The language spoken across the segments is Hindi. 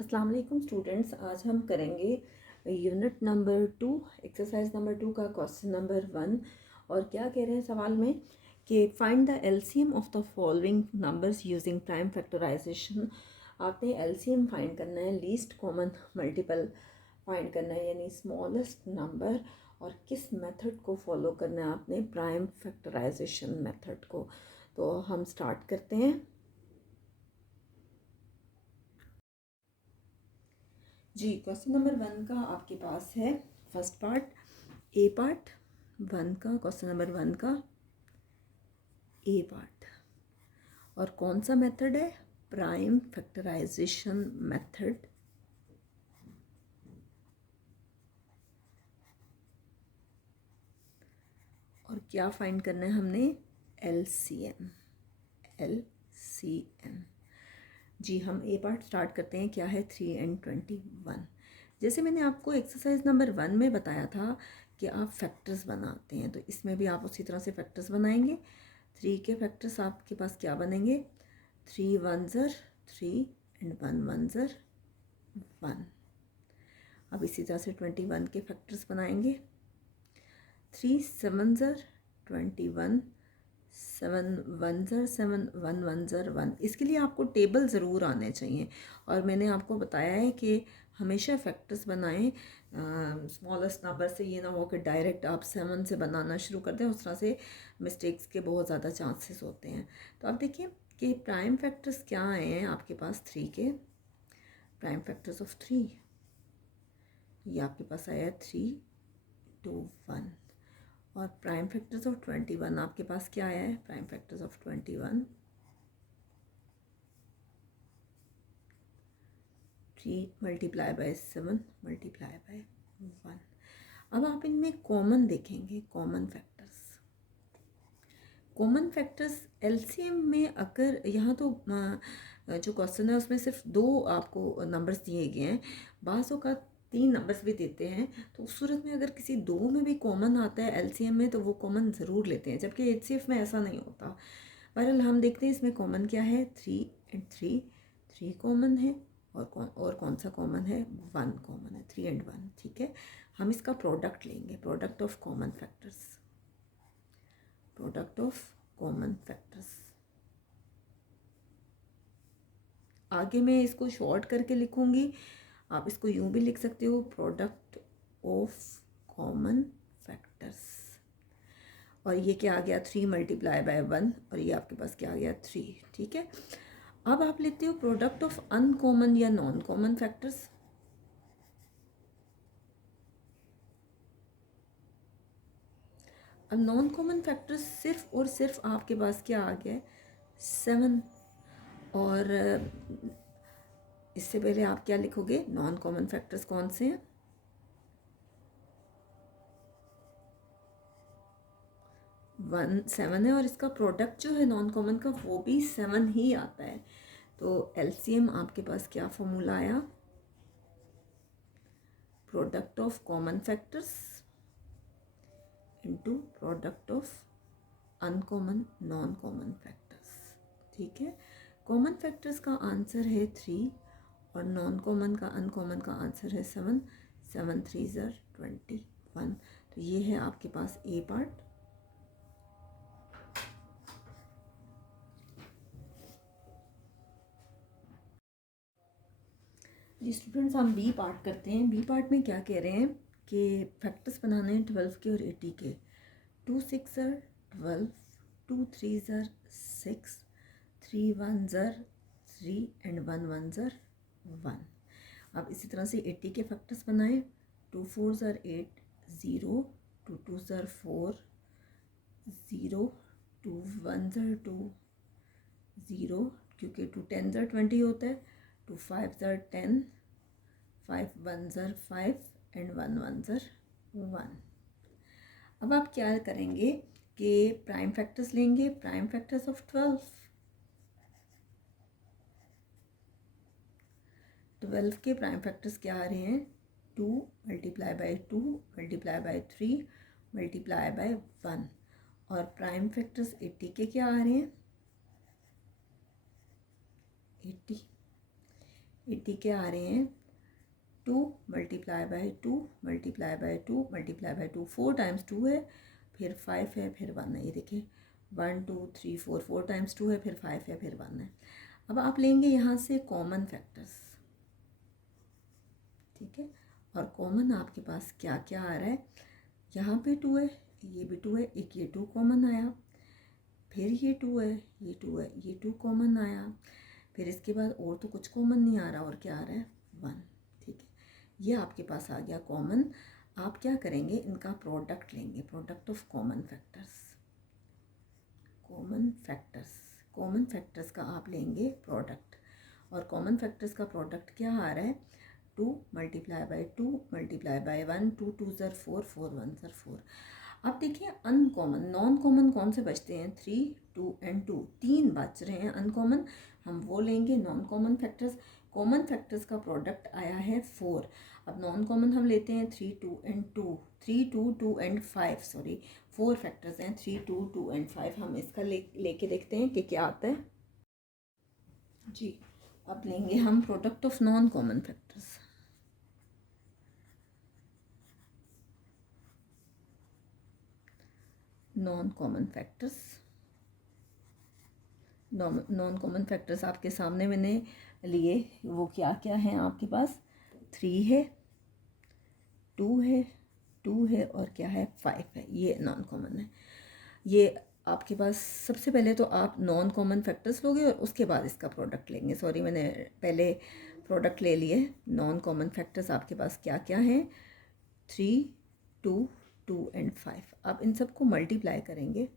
अस्सलाम वालेकुम स्टूडेंट्स, आज हम करेंगे यूनिट नंबर 2 एक्सरसाइज नंबर 2 का क्वेश्चन नंबर 1। और क्या कह रहे हैं सवाल में कि find the LCM of the following numbers using prime factorization. आपने एलसीएम फाइंड करना है, लीस्ट कॉमन मल्टीपल फाइंड करना है, यानी स्मॉलेस्ट नंबर। और किस मेथड को फॉलो करना है आपने? प्राइम फैक्टराइजेशन मेथड को। तो हम स्टार्ट करते हैं। जी, क्वेश्चन नंबर 1 का आपके पास है फर्स्ट पार्ट, ए पार्ट 1 का, क्वेश्चन नंबर 1 का ए पार्ट। और कौन सा मेथड है? Prime factorization method. और क्या फाइंड करना है हमने? एलसीएम। एलसीएम। जी, हम ए पार्ट स्टार्ट करते हैं। क्या है? 3 and 21। जैसे मैंने आपको एक्सरसाइज नंबर 1 में बताया था कि आप फैक्टर्स बनाते हैं, तो इसमें भी आप उसी तरह से फैक्टर्स बनाएंगे। 3 के फैक्टर्स आपके पास क्या बनेंगे? 3 1 ज़र 3 एंड 1 1 ज़र 1। अब इसी तरह से 21 के फैक्टर्स बनाएंगे। 3 7 ज़र 21, 7 1 ज़र 7, 1 1 ज़र 1। इसके लिए आपको टेबल ज़रूर आने चाहिए। और मैंने आपको बताया है कि हमेशा फैक्टर्स बनाएं स्मॉलेस्ट नंबर से। ये ना हो कि डायरेक्ट आप 7 से बनाना शुरू कर दें, उस तरह से मिस्टेक्स के बहुत ज़्यादा चांसेस होते हैं। तो आप देखिए कि प्राइम फैक्टर्स क्या आए हैं आपके पास? 3 के प्राइम फैक्टर्स ऑफ 3, ये आपके पास आया है 3 2 1। और प्राइम फैक्टर्स ऑफ 21 आपके पास क्या आया है? Prime factors of 21 3 multiply by 7 multiply by 1। अब आप इनमें कॉमन देखेंगे, common factors. Common factors LCM में अगर यहाँ तो जो क्वेश्चन है उसमें सिर्फ 2 आपको नंबर्स दिए गए हैं, बाज़ों का 3 नंबर्स भी देते हैं। तो उस सूरत में अगर किसी 2 में भी कॉमन आता है एलसीएम में, तो वो कॉमन ज़रूर लेते हैं, जबकि एचसीएफ में ऐसा नहीं होता। बहरहाल हम देखते हैं इसमें कॉमन क्या है। 3 एंड 3, 3 कॉमन है। और कौन सा कॉमन है? 1 कॉमन है। 3 एंड 1, ठीक है। हम इसका प्रोडक्ट लेंगे, product of common factors. Product of common factors. आगे मैं इसको शॉर्ट करके लिखूंगी, आप इसको यूं भी लिख सकते हो, प्रोडक्ट ऑफ कॉमन फैक्टर्स। और ये क्या आ गया? 3 मल्टीप्लाई बाय 1। और ये आपके पास क्या आ गया? 3, ठीक है। अब आप लेते हो प्रोडक्ट ऑफ अनकॉमन या नॉन कॉमन फैक्टर्स। अब नॉन कॉमन फैक्टर्स सिर्फ और सिर्फ आपके पास क्या आ गया है? 7। और इससे पहले आप क्या लिखोगे? नॉन कॉमन फैक्टर्स कौन से हैं? 1 7 है, और इसका प्रोडक्ट जो है नॉन कॉमन का वो भी 7 ही आता है। तो एलसीएम आपके पास क्या फॉर्मूला आया? Product of common factors into product of uncommon non common factors, ठीक है। कॉमन फैक्टर्स का आंसर है 3 और नॉन कॉमन का, अनकॉमन का आंसर है 7। 7 3 ज़र 21। तो ये है आपके पास ए पार्ट। जी स्टूडेंट्स, हम बी पार्ट करते हैं। बी पार्ट में क्या कह रहे हैं कि फैक्टर्स बनाने हैं 12 के और 80 के। 2 6 ज़र 12, 2 3 ज़र 6, 3 1 ज़र 3 एंड 1 1 ज़र 1। अब इसी तरह से 80 के फैक्टर्स बनाएं। 2 4 ज़र 8 0, 2 2 ज़र 4 0, 2 1 ज़र 2 0, क्योंकि 2 10 ज़र 20 होता है। 2 5 ज़र 10, 5 1 ज़र 5 एंड 1 1 ज़र 1। अब आप क्या करेंगे कि प्राइम फैक्टर्स लेंगे, प्राइम फैक्टर्स ऑफ 12 के प्राइम फैक्टर्स क्या आ रहे हैं? 2 multiply bye 2 multiply by 3 multiply by 1। और प्राइम फैक्टर्स 80 के क्या आ रहे हैं? 80 80 के आ रहे हैं 2 multiply bye 2 multiply bye 2 multiply bye 2, 4 times 2 है, फिर 5 है, फिर 1 है। ये देखिए 1 2 3 4, 4 टाइम्स 2 है, फिर 5 है, फिर 1 है। अब आप लेंगे यहाँ से कॉमन फैक्टर्स, ठीक है। और कॉमन आपके पास क्या क्या आ रहा है, यहाँ पे 2 है, ये भी 2 है, एक ये 2 कॉमन आया, फिर ये 2 है, ये 2 है, ये 2 कॉमन आया, फिर इसके बाद और तो कुछ कॉमन नहीं आ रहा, और क्या आ रहा है 1, ठीक है। ये आपके पास आ गया कॉमन। आप क्या करेंगे, इनका प्रोडक्ट लेंगे, product of common factors. Common factors का आप लेंगे प्रोडक्ट, और कॉमन फैक्टर्स का प्रोडक्ट क्या आ रहा है 2 मल्टीप्लाई बाय 2 मल्टीप्लाई बाय 1, 2 2 ज़र 4, 4 1 ज़र 4। अब देखिए अनकॉमन, नॉन कॉमन कौन से बचते हैं 3 2 एंड 2, 3 बच रहे हैं अनकॉमन, हम वो लेंगे non common factors. Common factors का प्रोडक्ट आया है 4। अब नॉन कॉमन हम लेते हैं 3 2 एंड 2, 3 2 2 एंड 5, सॉरी 4 फैक्टर्स हैं 3 2 2 एंड 5। हम इसका लेके देखते हैं कि क्या आता है जी। अब लेंगे हम product of non common factors. Non common factors आपके सामने मैंने लिए, वो क्या क्या हैं आपके पास, 3 है, 2 है, 2 है, और क्या है 5 है, ये नॉन कॉमन है। ये आपके पास सबसे पहले तो आप नॉन कॉमन फैक्टर्स लोगे और उसके बाद इसका प्रोडक्ट लेंगे। सॉरी मैंने पहले प्रोडक्ट ले लिए। नॉन कॉमन फैक्टर्स आपके पास क्या क्या हैं 3 2 2 एंड 5। अब इन सबको मल्टीप्लाई करेंगे,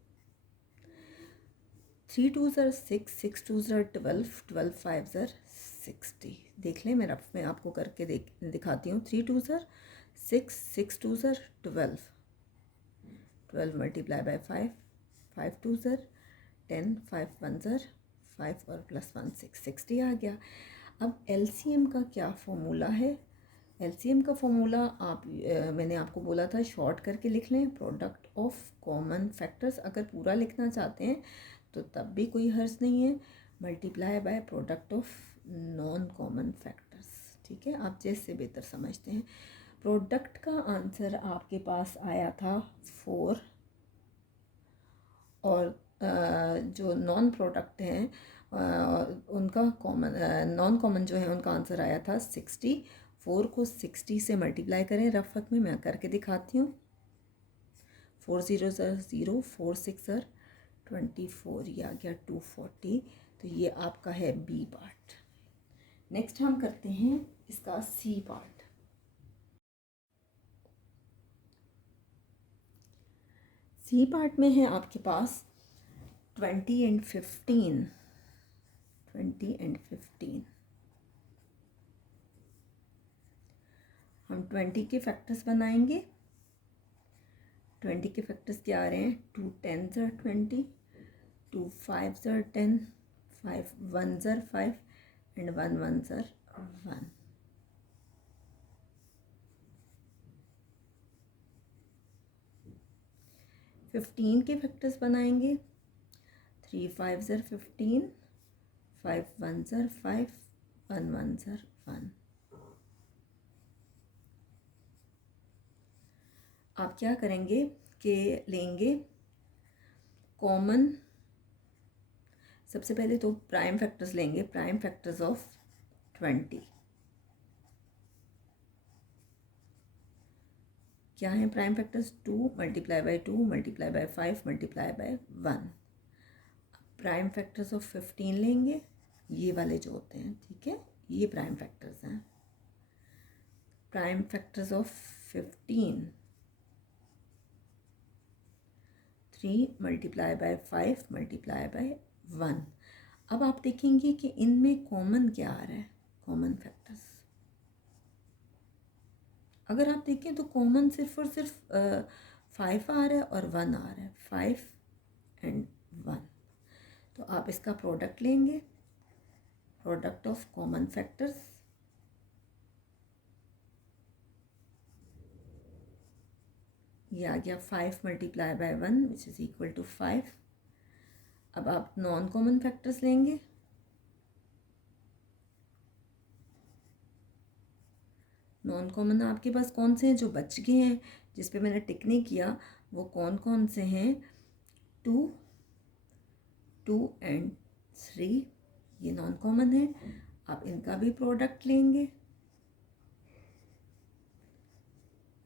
3 2 ज़र 6, 6 2 ज़र 12, 12 5 ज़र 60। देख लें, मैं आपको करके दिखाती हूँ। 3 2 ज़र 6, 6 2 ज़र 12, 12 मल्टीप्लाई बाय 5, 5 2 ज़र 10, 5 1 ज़र 5 और प्लस 1 6, 60 आ गया। अब एलसीएम का क्या फॉर्मूला है, एलसीएम का फॉर्मूला मैंने आपको बोला था शॉर्ट करके लिख लें, प्रोडक्ट ऑफ कॉमन फैक्टर्स। अगर पूरा लिखना चाहते हैं तो तब भी कोई हर्ज नहीं है, multiply by product of non common factors, ठीक है। आप जैसे बेहतर समझते हैं। प्रोडक्ट का आंसर आपके पास आया था 4, और जो नॉन प्रोडक्ट हैं उनका कॉमन, नॉन कॉमन जो है उनका आंसर आया था 60। 4 को 60 से मल्टीप्लाई करें, रफत में मैं करके दिखाती हूँ। 4 0 ज़र 0, 4 6 ज़र 24, ये आ गया 240। तो ये आपका है बी पार्ट। नेक्स्ट हम करते हैं इसका सी पार्ट। सी पार्ट में है आपके पास 20 एंड 15, 20 एंड 15। हम 20 के फैक्टर्स बनाएंगे। 20 के फैक्टर्स क्या आ रहे हैं 2 10 ज़र 20, 2 5 ज़र 10, 5 1 ज़र 5 एंड 1 1 ज़र 1। फिफ्टीन के फैक्टर्स बनाएंगे। 3 5 ज़र 15, 5 1 ज़र 5, 1 1 ज़र 1। आप क्या करेंगे कि लेंगे कॉमन, सबसे पहले तो प्राइम फैक्टर्स लेंगे, प्राइम फैक्टर्स ऑफ 20। क्या है prime factors 2 multiply bye 2 multiply bye 5 multiply by 1। Prime factors of 15 लेंगे, ये वाले जो होते हैं, ठीक है, ये प्राइम फैक्टर्स हैं। Prime factors of 15, 3 multiply by 5 multiply by 1। अब आप देखेंगे कि इनमें कॉमन क्या आ रहा है, कॉमन फैक्टर्स अगर आप देखें तो कॉमन सिर्फ और सिर्फ 5 आ रहा है और 1 आ रहा है, 5 एंड 1। तो आप इसका प्रोडक्ट लेंगे, प्रोडक्ट ऑफ कॉमन फैक्टर्स। ये आ गया 5 multiply by 1 which is equal to 5। अब आप नॉन कॉमन फैक्टर्स लेंगे, नॉन कॉमन आपके पास कौन से हैं जो बच गए हैं, जिस पे मैंने टिक नहीं किया, वो कौन कौन से हैं? 2, 2 एंड 3 ये नॉन कॉमन है। आप इनका भी प्रोडक्ट लेंगे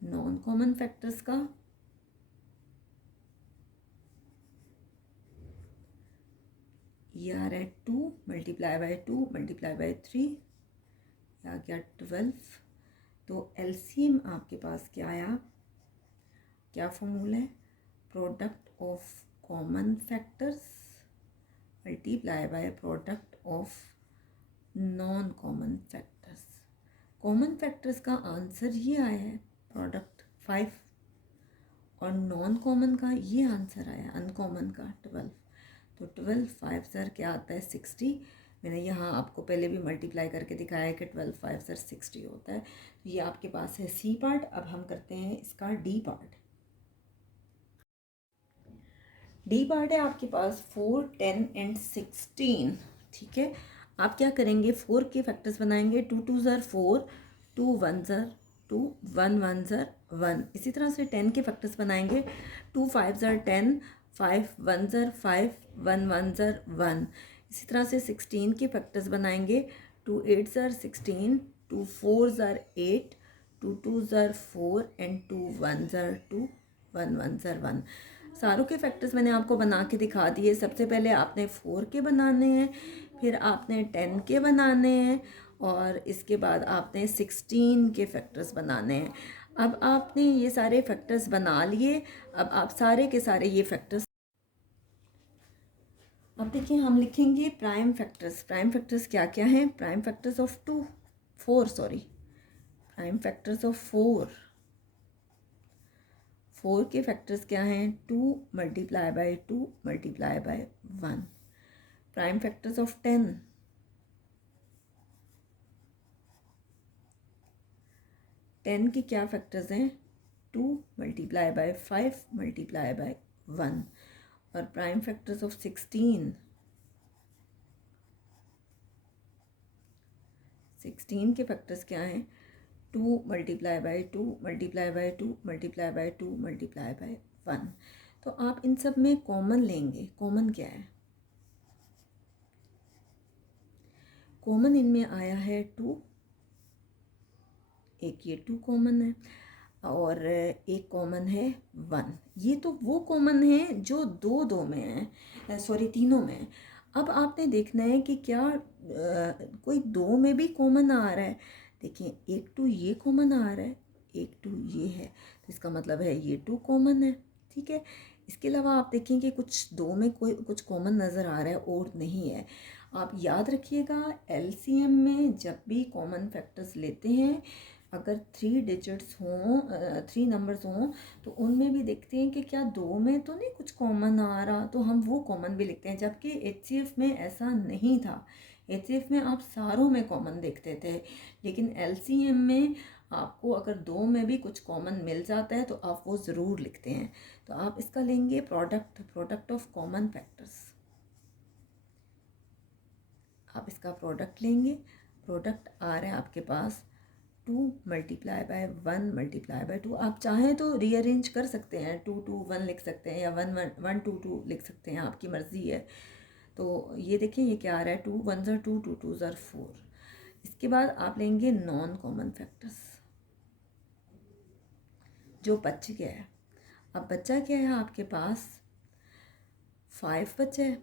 नॉन कॉमन फैक्टर्स का। ये आ रहा है 2 मल्टीप्लाई बाय 2 मल्टीप्लाई बाय 3, आ गया 12। तो एलसीएम आपके पास क्या आया, क्या फॉर्मूला है? Product of common factors multiply by product of non common factors. Common factors का आंसर ये आया है प्रोडक्ट 5, और नॉन कॉमन का ये आंसर आया अनकॉमन का 12। तो 12 5 सर क्या आता है 60। मैंने यहाँ आपको पहले भी मल्टीप्लाई करके दिखाया है कि 12 5 सर 60 होता है। तो ये आपके पास है सी पार्ट। अब हम करते हैं इसका डी पार्ट। डी पार्ट है आपके पास 4 10 एंड 16। ठीक है, आप क्या करेंगे, 4 के फैक्टर्स बनाएंगे। 2 2 ज़र 4, 2 1 ज़र 2, 1 1 ज़र 1। इसी तरह से 10 के फैक्टर्स बनाएंगे। 2 5 ज़र 10, 5 1 ज़र 5, 1 1 ज़र 1। इसी तरह से 16 के फैक्टर्स बनाएंगे। 2 8 ज़र 16, 2 4 ज़र 8, 2 2 ज़र 4 एंड 2 1 ज़र 2, 1 1 ज़र 1। सारों के फैक्टर्स मैंने आपको बना के दिखा दिए। सबसे पहले आपने 4 के बनाने हैं, फिर आपने 10 के बनाने हैं, और इसके बाद आपने 16 के फैक्टर्स बनाने हैं। अब आपने ये सारे फैक्टर्स बना लिए। अब आप सारे के सारे ये फैक्टर्स, अब देखिए हम लिखेंगे प्राइम फैक्टर्स। प्राइम फैक्टर्स क्या क्या हैं? Prime factors of 4 prime factors of 4 के फैक्टर्स क्या हैं? 2 multiply bye 2 multiply by 1। Prime factors of 10, 10 के क्या फैक्टर्स हैं? 2 मल्टीप्लाई बाय 5 मल्टीप्लाई बाय 1। और प्राइम फैक्टर्स ऑफ 16, 16 के फैक्टर्स क्या हैं? 2 multiply bye 2 multiply bye 2 multiply bye 2 multiply by 1। तो आप इन सब में कॉमन लेंगे। कॉमन क्या है? कॉमन इनमें आया है 2, एक ये 2 कॉमन है, और एक कॉमन है 1। ये तो वो कॉमन है जो दो दो में है, सॉरी तीनों में है। अब आपने देखना है कि क्या कोई दो में भी कॉमन आ रहा है। देखिए, एक 2 ये कॉमन आ रहा है, एक 2 ये है, तो इसका मतलब है ये 2 कॉमन है। ठीक है, इसके अलावा आप देखें कि कुछ दो में कोई कुछ कॉमन नज़र आ रहा है और नहीं है। आप याद रखिएगा, एलसीएम में जब भी कॉमन फैक्टर्स लेते हैं, अगर 3 डिजिट्स हों, 3 नंबर्स हों, तो उनमें भी देखते हैं कि क्या दो में तो नहीं कुछ कॉमन आ रहा, तो हम वो कॉमन भी लिखते हैं। जबकि एचसीएफ में ऐसा नहीं था। एचसीएफ में आप सारों में कॉमन देखते थे, लेकिन एलसीएम में आपको अगर दो में भी कुछ कॉमन मिल जाता है तो आप वो ज़रूर लिखते हैं। तो आप इसका लेंगे प्रोडक्ट ऑफ कॉमन फैक्टर्स। आप इसका प्रोडक्ट लेंगे। प्रोडक्ट आ रहा है आपके पास 2 मल्टीप्लाई बाय 1 मल्टीप्लाई बाय 2। आप चाहें तो रीअरेंज कर सकते हैं, 2 2 1 लिख सकते हैं, या 1 1 1 2 2 लिख सकते हैं, आपकी मर्ज़ी है। तो ये देखें, ये क्या आ रहा है? 2 1 ज़र 2, 2 2 ज़र 4। इसके बाद आप लेंगे नॉन कॉमन फैक्टर्स, जो बच गया है। अब बच्चा क्या है आपके पास? 5 बचा है,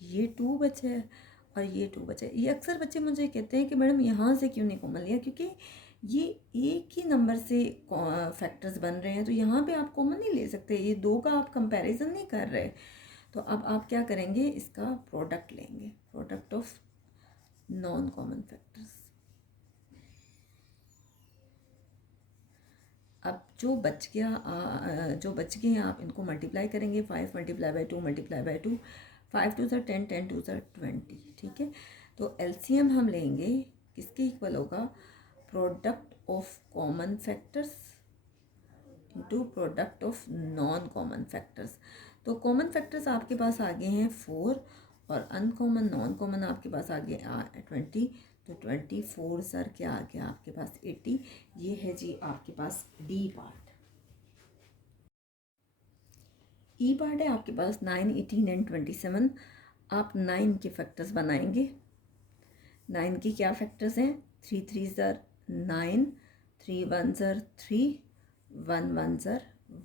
ये 2 बचा है, और ये 2 बचा है। ये अक्सर बच्चे मुझे कहते हैं कि मैडम यहाँ से क्यों नहीं कॉमन लिया, क्योंकि ये एक ही नंबर से फैक्टर्स बन रहे हैं, तो यहाँ पे आप कॉमन नहीं ले सकते। ये दो का आप कंपैरिजन नहीं कर रहे। तो अब आप क्या करेंगे, इसका प्रोडक्ट लेंगे, product of non common factors. अब जो बच गए हैं आप इनको मल्टीप्लाई करेंगे। 5 मल्टीप्लाई बाय 2 मल्टीप्लाई बाय 2, 5 2 ज़र 10, 10 2 ज़र 20। ठीक है, तो एलसीएम हम लेंगे, किसके इक्वल होगा? Product of common factors into product of non common factors. तो कॉमन फैक्टर्स आपके पास आ गए हैं 4, और अनकॉमन नॉन कॉमन आपके पास आ गए 20। तो 24 सर क्या आ गया आपके पास 80। ये है जी आपके पास डी पार्ट। ई पार्ट है आपके पास 9, 18 एंड 27। आप 9 के फैक्टर्स बनाएंगे। 9 के क्या फैक्टर्स हैं? 3 3 ज़र 9, 3 1 ज़र 3, 1 1 ज़र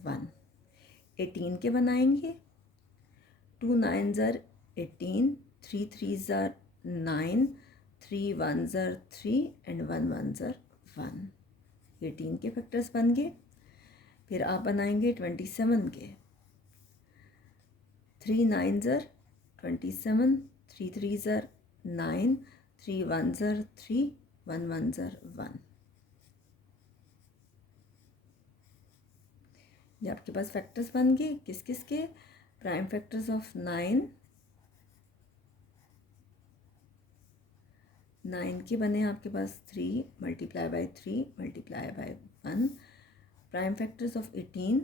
1। 18 के बनाएंगे। 2 9 ज़र 18, 3 3 ज़र 9, 3 1 ज़र 3 एंड 1 1 ज़र 1। 18 के फैक्टर्स बन गए। फिर आप बनाएंगे 27 के। 3 9 ज़र 27, 3 3 ज़र 9, 3 1 ज़र 3, 1 1 ज़र 1। ये आपके पास फैक्टर्स बन गए। किस किस के? प्राइम फैक्टर्स ऑफ 9 के बने आपके पास 3 multiply by 3 multiply by 1। Prime factors of 18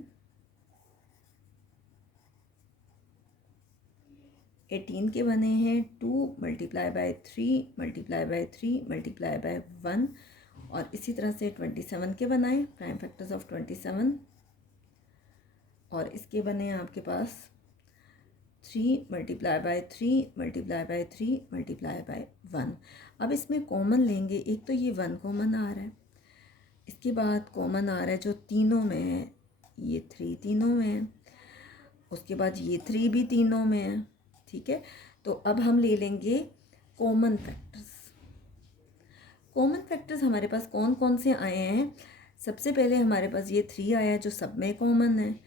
के बने हैं 2 multiply by 3 multiply by 3 multiply by 1। और इसी तरह से 27 के बनाए प्राइम फैक्टर्स ऑफ 27। और इसके बने हैं आपके पास 3 multiply by 3 multiply by 3 multiply by 1। अब इसमें कॉमन लेंगे। एक तो ये 1 कॉमन आ रहा है, इसके बाद कॉमन आ रहा है जो तीनों में है, ये 3 तीनों में है, उसके बाद ये 3 भी तीनों में है। ठीक है, तो अब हम ले लेंगे कॉमन फैक्टर्स। कॉमन फैक्टर्स हमारे पास कौन कौन से आए हैं? सबसे पहले हमारे पास ये 3 आया है जो सब में कॉमन है,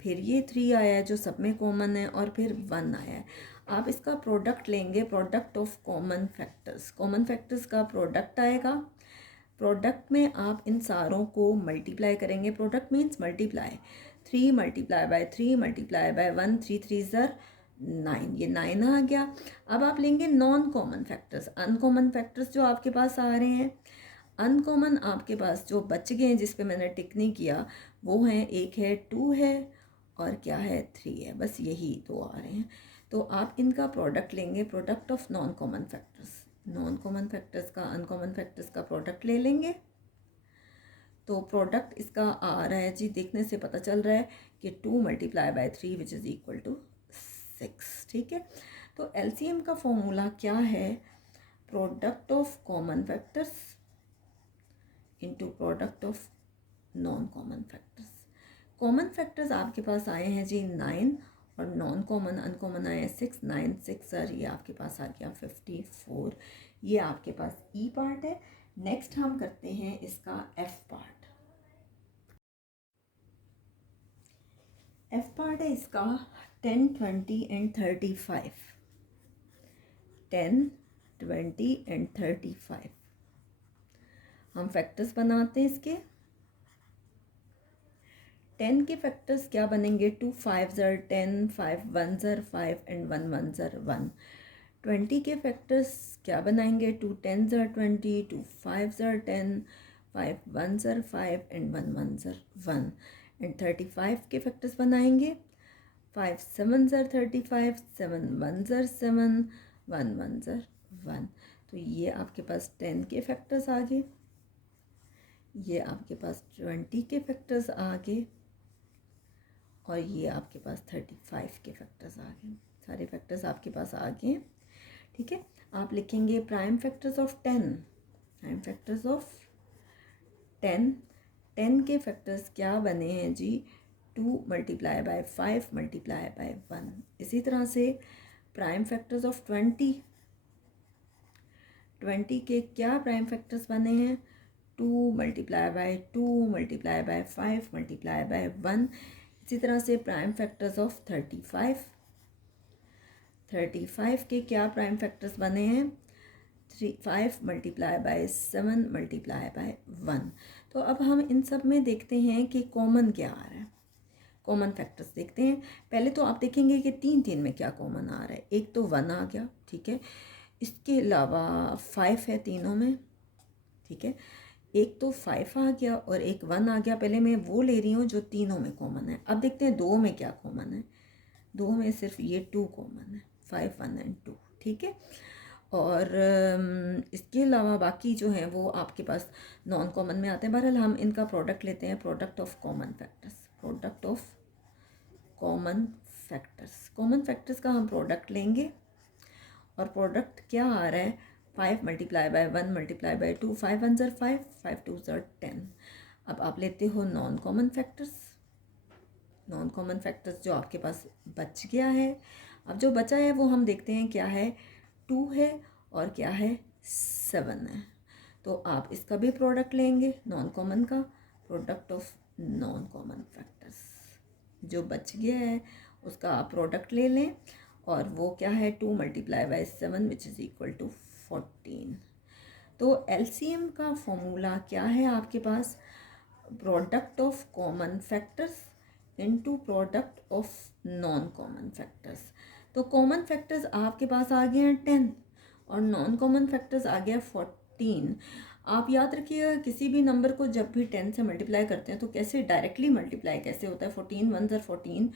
फिर ये 3 आया है जो सब में कॉमन है, और फिर 1 आया है। आप इसका प्रोडक्ट लेंगे, product of common factors. Common factors का प्रोडक्ट आएगा। प्रोडक्ट में आप इन सारों को मल्टीप्लाई करेंगे। Product means multiply. 3 multiply by 3 multiply by 1, 3 3 ज़र 9, ये 9 आ गया। अब आप लेंगे non common factors, uncommon factors जो आपके पास आ रहे हैं। अनकॉमन आपके पास जो बच गए हैं जिस पे मैंने टिक नहीं किया वो हैं, एक है 2 है और क्या है 3 है, बस यही 2 आ रहे हैं। तो आप इनका प्रोडक्ट लेंगे, product of non common factors. Non common factors का अनकॉमन फैक्टर्स का प्रोडक्ट ले लेंगे। तो प्रोडक्ट इसका आ रहा है जी, देखने से पता चल रहा है कि 2 multiply by 3 which is equal to 6। ठीक है, तो एलसीएम का फॉर्मूला क्या है? Product of common factors into product of non common factors. Common factors आपके पास आए हैं जी 9 और नॉन कॉमन अनकॉमन आए हैं 6। 9 6 सर ये आपके पास आ गया 54। ये आपके पास ई पार्ट है। नेक्स्ट हम करते हैं इसका एफ पार्ट। एफ पार्ट है इसका 10 20 एंड 35। 10 20 एंड 35 हम फैक्टर्स बनाते हैं इसके। 10 के फैक्टर्स क्या बनेंगे? 2 5 ज़र 10, 5 1 ज़र 5 एंड 1 1 ज़र 1। 20 के फैक्टर्स क्या बनाएंगे? 2 10 ज़र 20, 2 5 ज़र 10, 5 1 ज़र 5 एंड 1 1 ज़र 1। एंड 35 के फैक्टर्स बनाएंगे 5 7 ज़र 35, 7 1 ज़र 7, 1 1 ज़र 1। तो ये आपके पास 10 के फैक्टर्स आ गए, ये आपके पास 20 के फैक्टर्स आ गए, और ये आपके पास 35 के फैक्टर्स आ गए। सारे फैक्टर्स आपके पास आ गए। ठीक है, आप लिखेंगे prime factors of 10। Prime factors of 10। 10 के फैक्टर्स क्या बने हैं जी? 2 मल्टीप्लाई बाय 5 मल्टीप्लाई बाय 1। इसी तरह से प्राइम फैक्टर्स ऑफ 20। 20 के क्या प्राइम फैक्टर्स बने हैं? 2 multiply bye 2 multiply bye 5 multiply by 1। इसी तरह से प्राइम फैक्टर्स ऑफ 35। 35 के क्या प्राइम फैक्टर्स बने हैं? 5 मल्टीप्लाई बाय 7 मल्टीप्लाई बाय 1। तो अब हम इन सब में देखते हैं कि कॉमन क्या आ रहा है। कॉमन फैक्टर्स देखते हैं। पहले तो आप देखेंगे कि 3 3 में क्या कॉमन आ रहा है। एक तो 1 आ गया, ठीक है, इसके अलावा 5 है तीनों में। ठीक है, एक तो 5 आ गया और एक 1 आ गया। पहले मैं वो ले रही हूँ जो तीनों में कॉमन है। अब देखते हैं 2 में क्या कॉमन है। 2 में सिर्फ ये 2 कॉमन है, 5 1 एंड 2। ठीक है, और इसके अलावा बाकी जो हैं वो आपके पास नॉन कॉमन में आते हैं। बहरहाल हम इनका प्रोडक्ट लेते हैं, product of common factors, product of common factors. Common factors का हम प्रोडक्ट लेंगे और प्रोडक्ट क्या आ रहा है, 5 मल्टीप्लाई बाय 1 मल्टीप्लाई बाय 2, 5 1 ज़र 5, 5 2 ज़र 10। अब आप लेते हो non common factors, non common factors जो आपके पास बच गया है। अब जो बचा है वो हम देखते हैं क्या है, 2 है और क्या है, 7 है। तो आप इसका भी प्रोडक्ट लेंगे, नॉन कॉमन का, product of non common factors. जो बच गया है उसका आप प्रोडक्ट ले लें और वो क्या है, 2 multiply by 7 which is equal to 14। तो एलसीएम का फॉर्मूला क्या है आपके पास, product of common factors into product of non common factors. तो कॉमन फैक्टर्स आपके पास आ गए हैं 10 और नॉन कॉमन फैक्टर्स आ गया 14। आप याद रखिएगा किसी भी नंबर को जब भी 10 से मल्टीप्लाई करते हैं तो कैसे डायरेक्टली मल्टीप्लाई कैसे होता है, 14 1 ज़र 14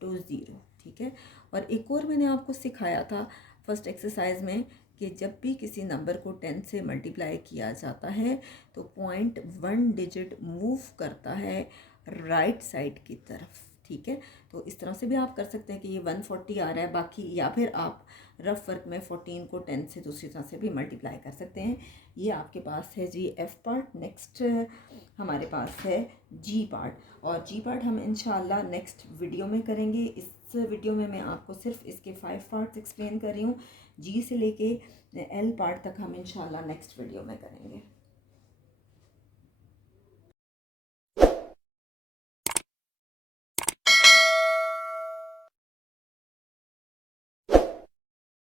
2 0, ठीक है। और एक और मैंने आपको सिखाया था फर्स्ट एक्सरसाइज में कि जब भी किसी नंबर को 10 से मल्टीप्लाई किया जाता है तो पॉइंट 1 डिजिट मूव करता है राइट साइड की तरफ, ठीक है। तो इस तरह से भी आप कर सकते हैं कि ये 140 आ रहा है बाकी, या फिर आप रफ वर्क में 14 को 10 से दूसरी तरह से भी मल्टीप्लाई कर सकते हैं। ये आपके पास है जी एफ पार्ट। नेक्स्ट हमारे पास है जी पार्ट, और जी पार्ट हम इंशाल्लाह नेक्स्ट वीडियो में करेंगे। इस वीडियो में मैं आपको सिर्फ इसके 5 पार्ट्स एक्सप्लेन कर रही हूँ, जी से लेके एल पार्ट तक हम इंशाल्लाह नेक्स्ट वीडियो में करेंगे।